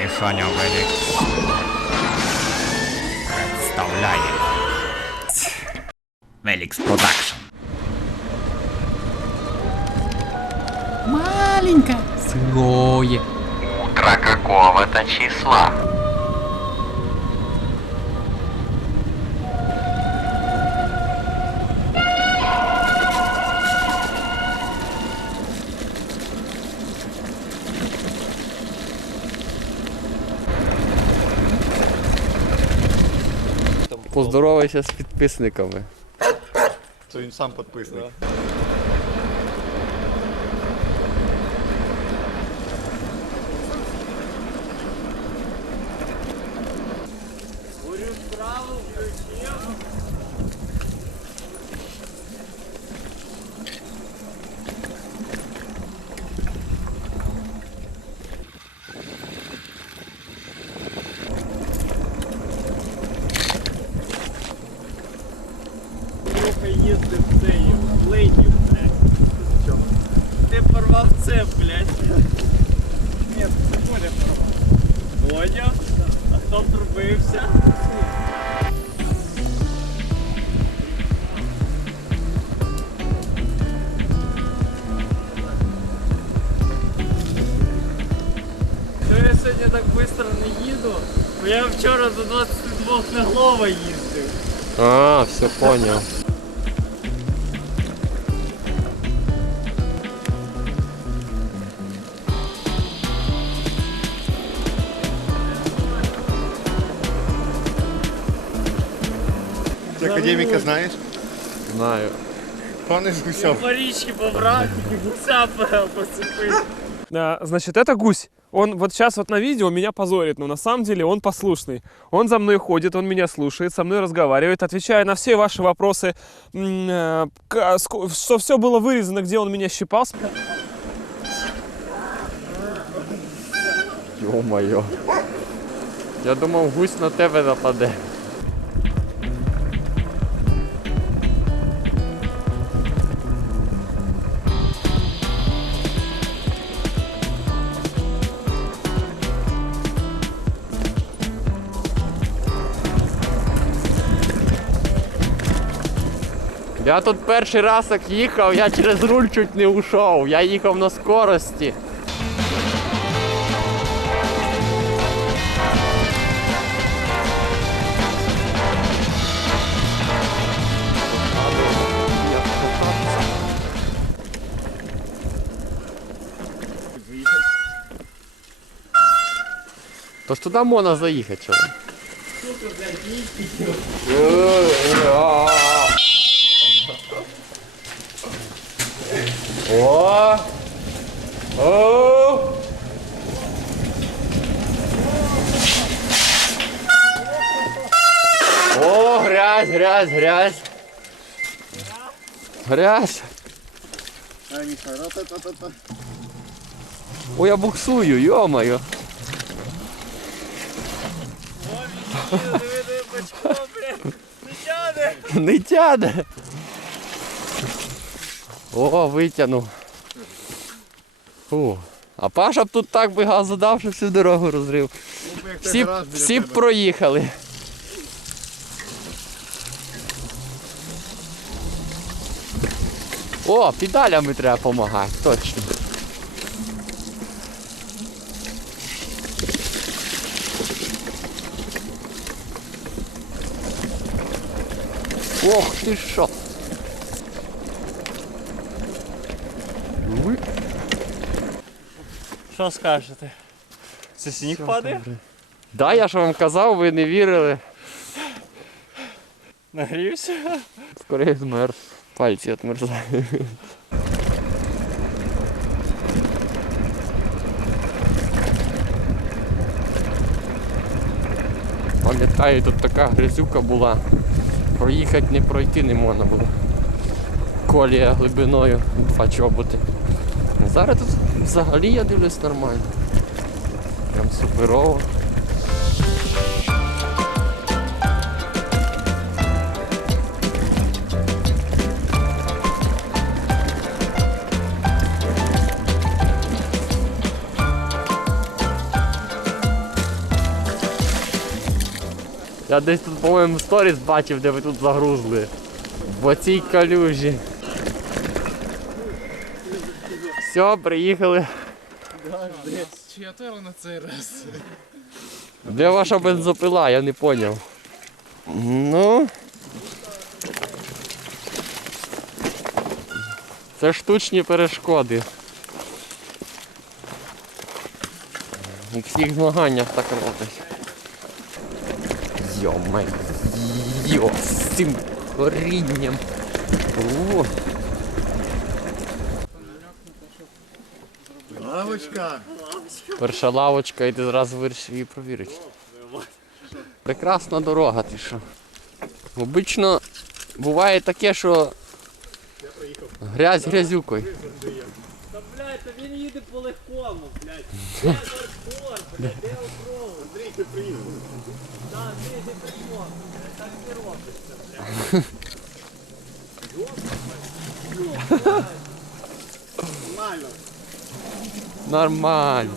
Мішаня Велікс представляє Велікс Продакшн. Маленько. Злое. Утро какого-то числа. Поздоровайся з підписниками. Це він сам підписник. 22 на глова їздив. А, все понял. Ти академіка знаєш? Знаю. Пане з гусем. По річці побрав, тільки гуся поцепив. А, Значит, это гусь. Он вот сейчас вот на видео меня позорит, но на самом деле он послушный. Он за мной ходит, он меня слушает, со мной разговаривает, отвечая на все ваши вопросы, э, ск- что все было вырезано, где он меня щипал. Йо-моє. Я думав, гусь на тебе нападе. Я тут перший раз як їхав, я через руль чуть не ушов. Я їхав на скорості. То ж туди можна заїхати, чого? О! О! О, грязь, грязь, грязь. Грязь. Ой, я буксую, ё-моё. Не тяне. О, витягнув. Фу. А Паша б тут так би газ задав, що всю дорогу розрив. Всі, всі б проїхали. О, педалями треба допомагати, точно. Ох ти що. Що скажете? Це сніг падає? Да, я ж вам казав, ви не вірили. Нагрівся? Скорее змерз. Пальці відмерзають. Пам'ятаю, тут така грязюка була. Проїхати не пройти не можна було. Колія глибиною два чоботи. Зараз тут взагалі я дивлюсь нормально. Прям суперово. Я десь тут, по-моєму, сторіс бачив, де ви тут загрузли. В оцій калюжі. Все, приїхали. Чиятера на цей раз. Де ваша бензопила? Я не поняв. Ну. Це штучні перешкоди. У всіх змаганнях так роблять. Йо-май. Йо, з цим горінням. О, Лавочка. перша лавочка і ти зразу вирішив її провірити. Прекрасна дорога, ти що. Обично буває таке, що грязь грязюкою. Та блядь, та він їде по легкому, блядь. Де паркор, блядь, де окрову? Андрій, ти приїхав. Так, ти приїхав, блядь, так не робиться, блядь. Нормально.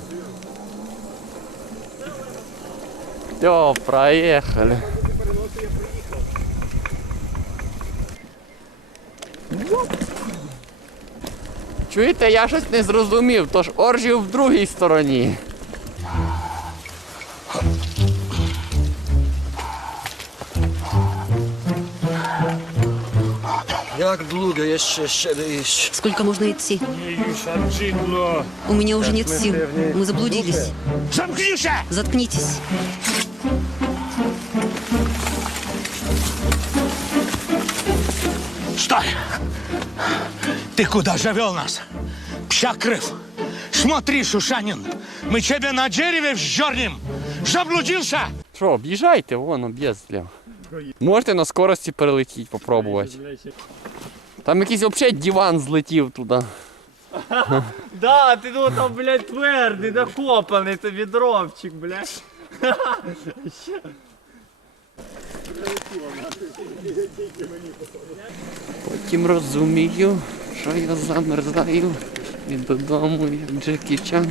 Все, проехали. Чуєте, я щось не зрозумів, тож оржів в другій стороні. Як долго еще щадиш? Сколько можно идти? У меня уже нет сил. Мы заблудились. Заткнитесь. Стой! Ты куда завел нас? Пшакрыв! Смотри, Шушанин, мы тебя на дереве вжернем! Заблудился? Що, об'їжджайте, вон об'їзд. Можете на скорості перелетіти, попробувати. Там якийсь взагалі диван злетів туди. Да, ти ну там, блядь, твердий, накопаний тобі дровчик, блядь. Потім розумію, що я замерзаю і додому, як Джекі Чан,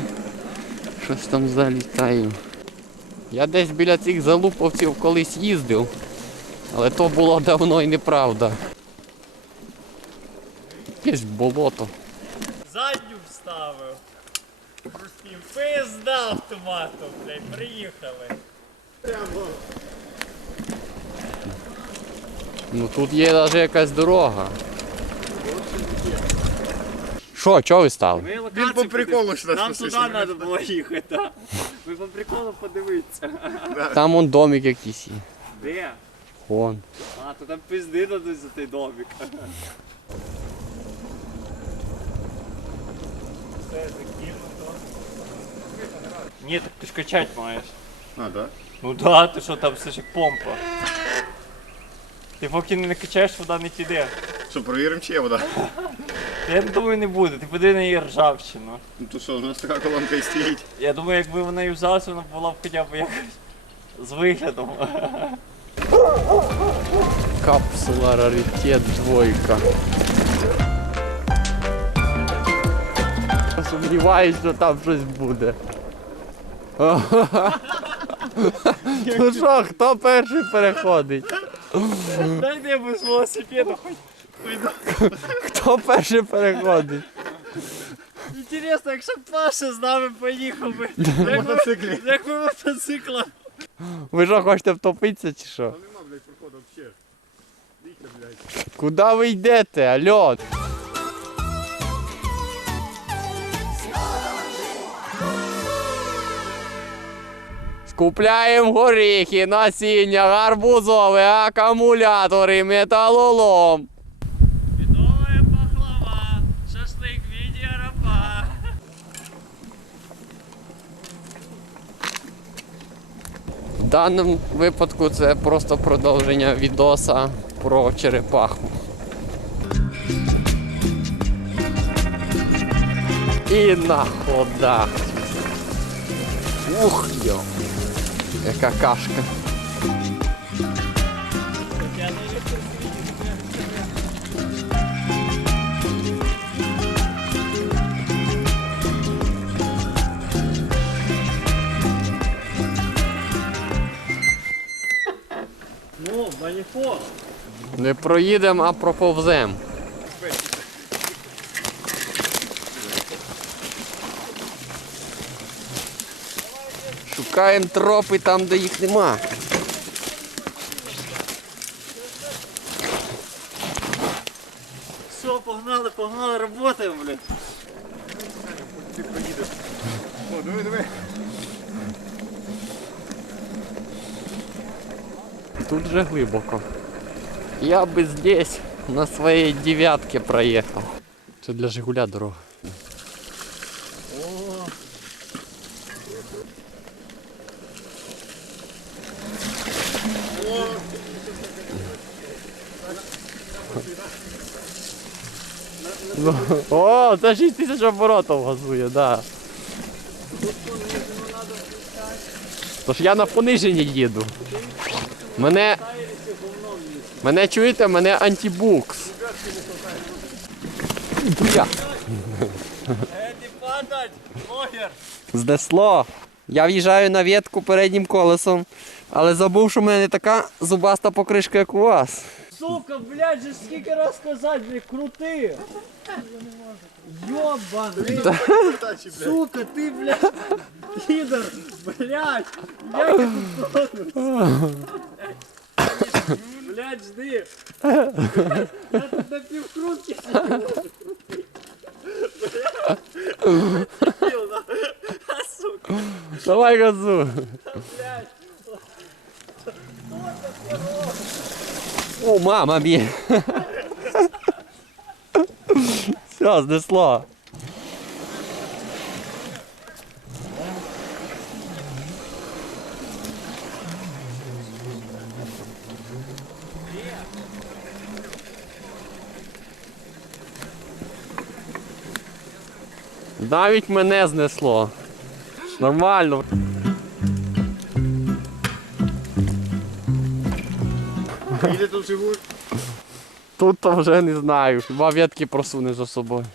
щось там залітаю. Я десь біля цих залуповців колись їздив, але то було давно і неправда. Якесь болото. Задню вставив. Простім, пизда автоматом, блядь, приїхали. Ну тут є навіть якась дорога. Що, чого ви стали? Ми Він по приколу подив- сюди Нам туди треба було їхати, так. Ми по приколу подивитися. Там вон домик якийсь є. Де? Вон. А, то там пизди дадуть за той домик. Ні, так ти ж качать маєш. А, да? Ну да, ти що там все ж як помпа. Ти поки не накачаєш, вода не піде. Що, провіримо, чи є вода? Я думаю, не буде. Ти подиви на її ржавчину. Ну то що, у нас така колонка і стоїть. Я думаю, якби вона і взялася, вона була б хоча б якось з виглядом. Капсула раритет двойка. Сумніваюсь, що там щось буде. Ну що, хто перший переходить? Дайте я без велосипеда хоч. Хто перший переходить? Інтересно, якщо Паша з нами поїхав би. Як ви мотоцикла. Ви що, хочете втопитися чи що? Нема, блядь, проходу взагалі. Дійте, блядь. Куди ви йдете? Алло? Скупляємо горіхи, насіння, гарбузові, акумулятори, металолом. Відомая пахлава, шашлик в віді арапа. В даному випадку це просто продовження відоса про черепаху. І на ходах. Ух йо! Яка кашка. Не проїдемо, а проповзем. Шукаємо тропи там, де їх нема. Все, погнали, погнали, работаємо, блядь. О, диви, диви. Тут же глибоко. Я би здесь на своїй дев'ятці проїхав. Це для Жигуля дорога. Ну, О, це 6 тисяч оборотів газує, да. Тож я на пониженні їду. Мене. Мене чуєте, мене антибукс. Не блогер. Знесло. Я в'їжджаю на ветку переднім колесом, але забув, що в мене не така зубаста покришка, як у вас. Сука, блядь, же скільки раз сказати, блядь, крути. Йобаний. Сука, ти, блядь, підер, блядь. Я трону? Блядь, жди. Я тут на півкрутки Сука, Давай газу. О, мама мій. Все, знесло. Навіть мене знесло. Нормально. Їде тут живуть. Тут то вже не знаю. Хіба ветки просуне за собою.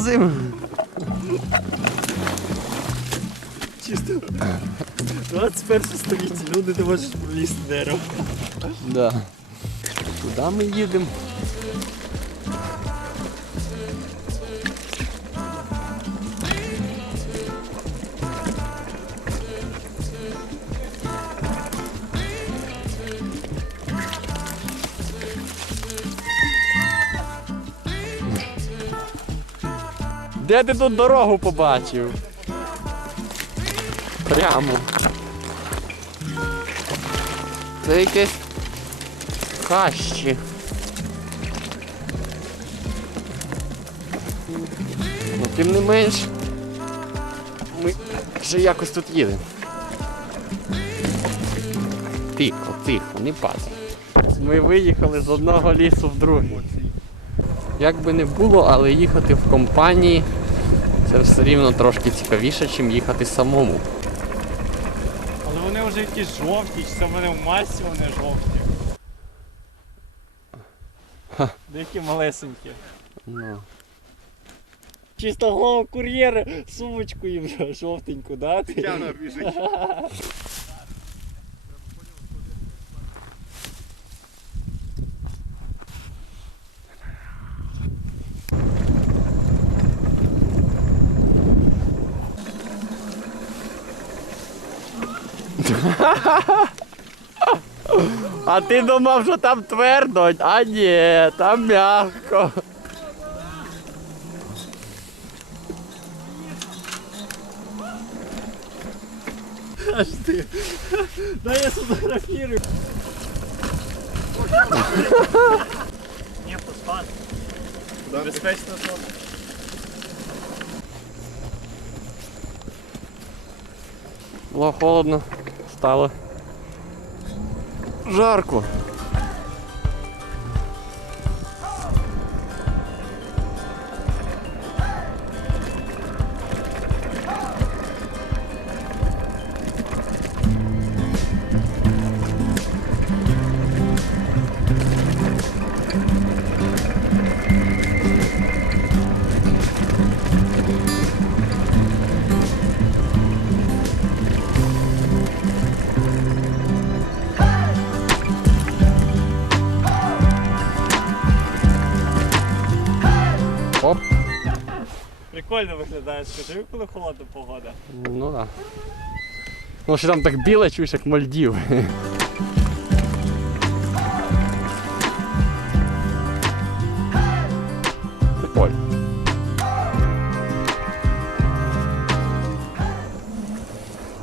Пролазим! 21 століття, люди не можуть пролізти дерево. Да. Куди ми їдемо? Де ти тут дорогу побачив? Прямо. Це якесь хащі. Ну, тим не менш, ми ще якось тут їдемо. Тихо, тихо, не падай. Ми виїхали з одного лісу в другий. Як би не було, але їхати в компанії це все рівно трошки цікавіше, ніж їхати самому. Але вони вже якісь жовті, чи це в мене в масі вони жовті. Деякі малесенькі. Ну. Чисто голову кур'єра, сумочку їм жовтеньку, дати. Тяна біжить. А ти думав, що там твердо, а ні, там м'яко. Аж ти. Дай я сфотографірую. Ні, фосфат. Безпечно що. Було холодно, Стало. Жарко. Прикольно виглядає, скажи, коли холодна погода. Ну так. Ну, що там так біле, чуєш, як Мальдів. Прикольно.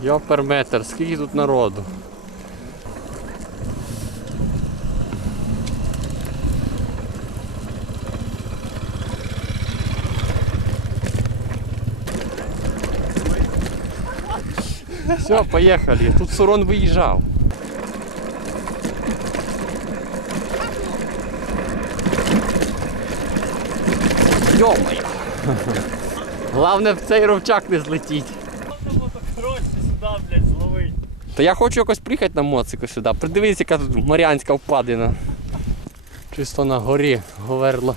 Йоперметр, скільки тут народу? Все, поехали. Тут Сурон виїжджав. Йо-моє. Головне в цей ровчак не злетіть. Коротше, сюди, блядь, зловить. Та я хочу якось приїхати на моцику сюди. Придивись, яка тут Маріанська впадина. Чисто на горі говерло.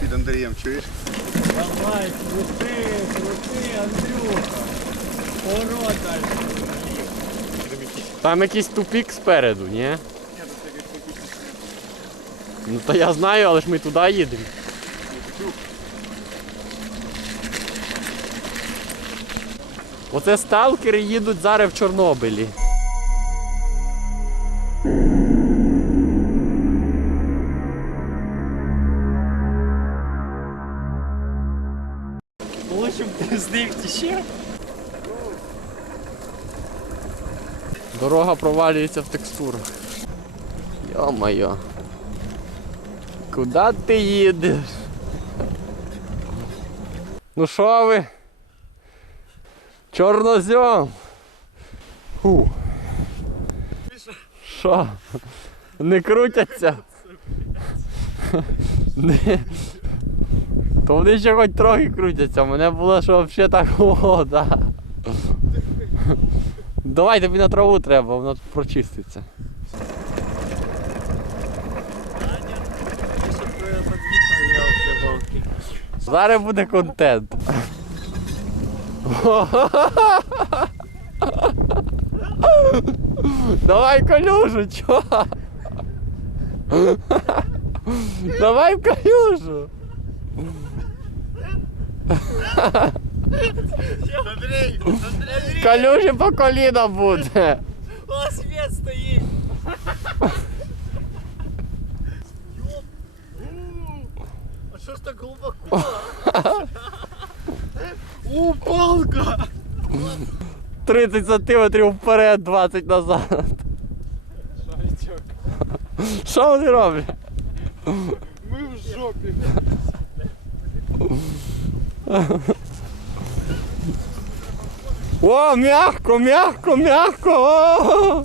Під Андрієм, чуєш? Давай, крути, крути, Андрюха. Там якийсь тупік спереду, ні? Ну то я знаю, але ж ми туди їдемо. Оце сталкери їдуть зараз в Чорнобилі. Дорога провалюється в текстурах. Йо-моє. Куди ти їдеш? Ну що ви? Чорнозьом. Фу. Що? Не крутяться? Не. То вони ще хоч трохи крутяться, мене було, що взагалі так о, да. Давай тобі на траву треба, воно прочиститься. Зараз буде контент. Давай калюжу, чо? Давай в калюжу. Андрій! Андрій! Калюжі по коліна буде. О, світ стоїть! А що ж так глибоко? О, палка! 30 сантиметрів вперед, 20 назад. Що вони роблять? Ми в жопі. О, мягко, мягко, мягко. О!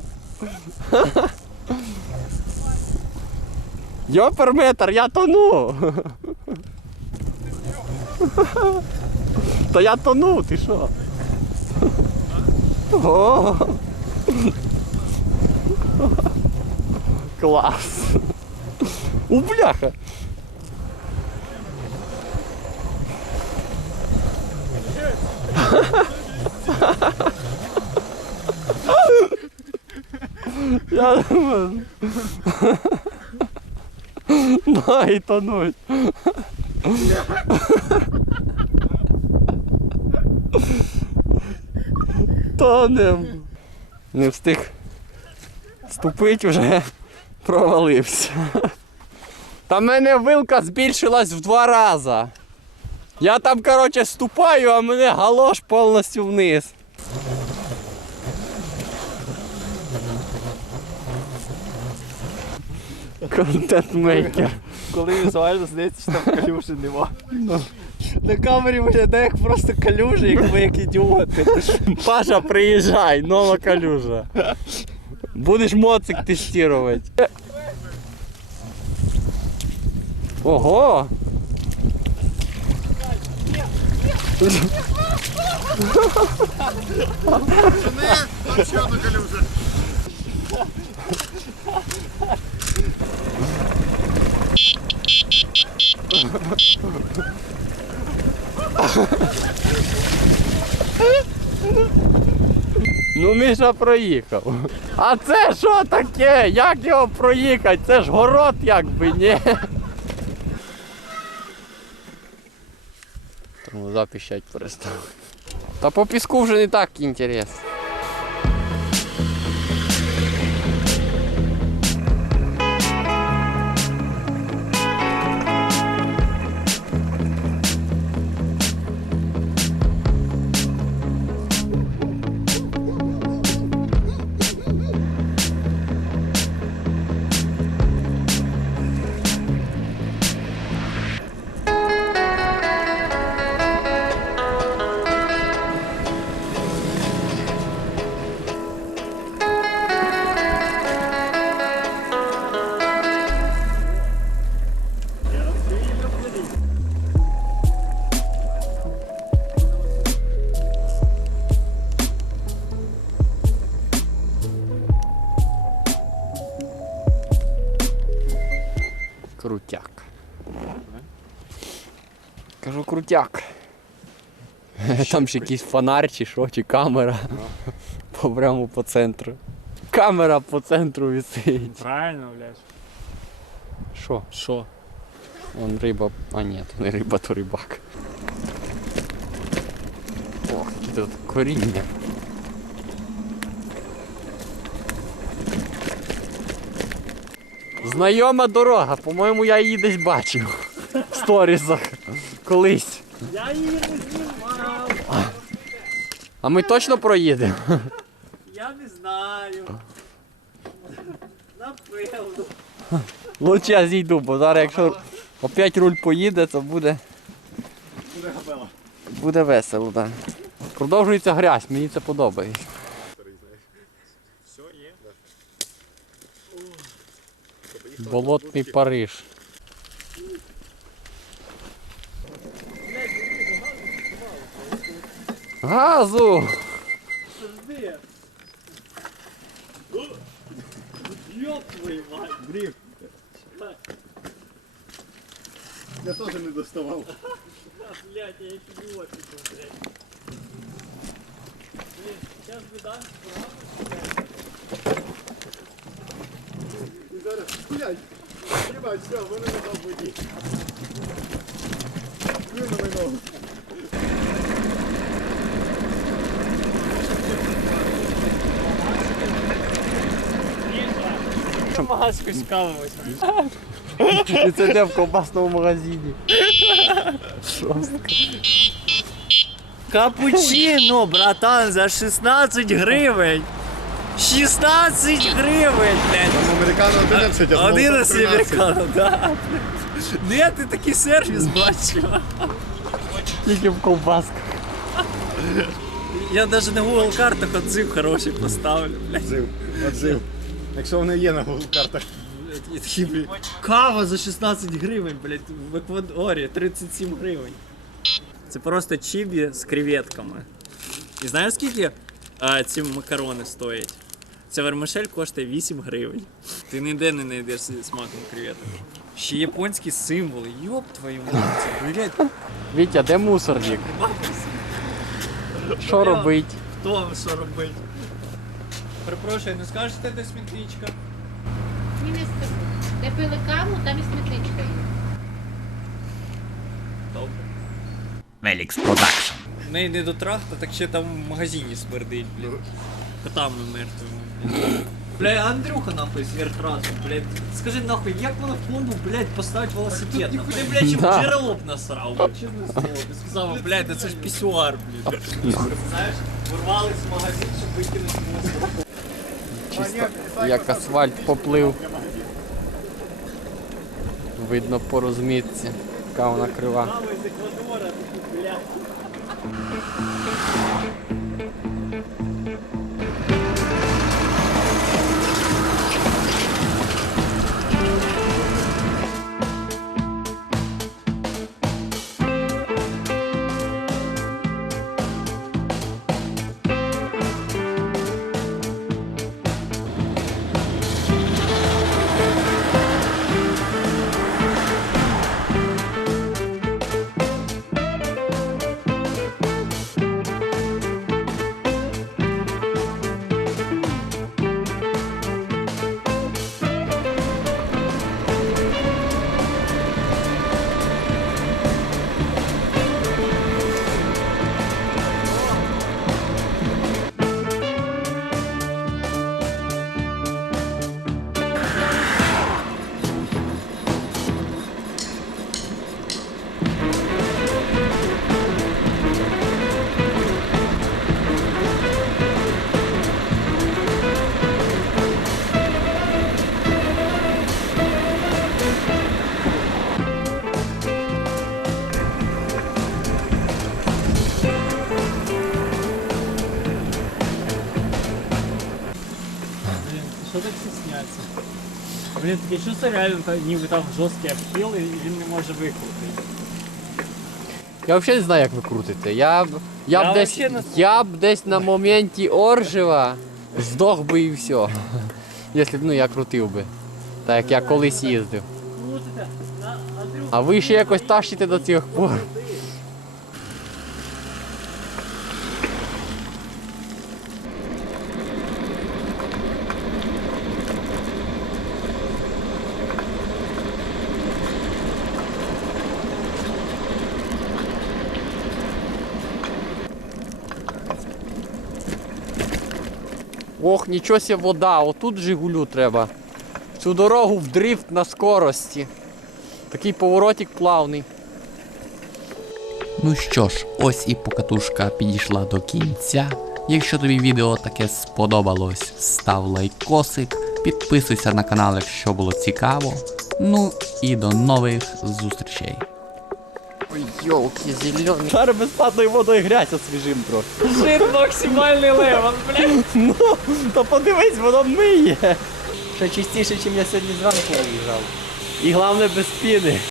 Йоперметр, я тону. Та я тону, ти що? О! Клас. У бляха. Я думаю. Ноги тонуть. Тонем. Не встиг ступить вже провалився. Та в мене вилка збільшилась в два рази. Я там, коротше, ступаю, а мене галош повністю вниз. Контент-мейкер. Коли візуально здається, що там калюжі нема. На камері виглядає як просто калюжі, як ми як ідіоти. Паша, приїжджай, нова калюжа. Будеш моцик тестувати. Ого! Там ще одна калюжа. Ну Міша проїхав. А це що таке? Як його проїхати? Це ж город якби, ні? глаза піщать перестали. Та по піску вже не так інтересно. Кажу крутяк. Там ж якийсь фонарь чи що, чи камера. По прямо по центру. Камера по центру висить. Правильно, блядь. Що? Що? Вон риба. А ні, то не риба, то рибак. Ох, яке тут коріння. Знайома дорога, по-моєму, я її десь бачив. В сторісах. Колись. Я її не знімав. А ми точно проїдемо? Я не знаю. Напевно. Лучше я зійду, бо зараз якщо опять руль поїде, то буде. Буде весело, так. Продовжується грязь, мені це подобається. Болотний Париж. Газу! Подожди. Ёб твою мать. Дрифт. Я теж не доставав. Блядь, я идиот, блядь. Блин, сейчас бы да, І зараз, блядь, їбать, все, вони не там воді. Плюй на мою ногу. Маску з кавою. І це де в ковбасному магазині. Капучино, братан, за 16 гривень. 16 гривень, блядь. Американо 11, а 11 американо, да. Де ти такий сервіс бачив? Тільки в ковбасках. Я навіть на Google картах отзив хороший поставлю, блядь. Отзив, отзив. Якщо вони є на Google картах. І такі, блядь, Кава за 16 гривень, блядь, в Еквадорі 37 гривень. Це просто чібі з креветками. І знаєш скільки а, ці макарони стоять? Ця вермишель коштує 8 гривень. Ти ніде не знайдеш зі смаком креветок. Ще японські символи, йоп твою мать, блядь, Вітя, де мусорник? Що робить? хто що робить? Перепрошую, не скажете, де смітничка? Ні, не скажу. Де пили каву, там і смітничка є. Добре. Великс Продакшн. В неї не до трахта, так ще там в магазині смердить, блін. Котами мертвими, блін. Бля, Андрюха нахуй зверх разу, блядь. Скажи нахуй, як вона в клумбу, блядь, поставить велосипед? Нахуй ти, блядь, чим Да. джерело б насрав, блядь, чесне слово. Ти сказав, блядь, це ж пісюар, блядь. Знаєш, ворвались в магазин, щоб викинути мусор. Чисто як асфальт поплив. Видно по розмітці, яка вона крива. Таке чувство реально, ніби там жорсткий обхил і він не може викрутити. Я взагалі не знаю, як ви крутите. Я б, я б десь, не- я б десь на моменті оржева здох би і все. Якщо б ну, я крутив би. Так як я колись їздив. Крутите? На, Андрюх, А ви ще якось тащите до цих пор. Ох, нічого себе вода, отут Жигулю треба. Цю дорогу в дрифт на скорості. Такий поворотик плавний. Ну що ж, ось і покатушка підійшла до кінця. Якщо тобі відео таке сподобалось, став лайкосик, підписуйся на канал, якщо було цікаво. Ну і до нових зустрічей. Ой, йолки, зелені. Зараз безплатною водою грязь освіжим трохи. Жир максимальний левел, блядь. Ну, то подивись, воно миє. Ще чистіше, ніж я сьогодні зранку виїжджав. І головне без піни.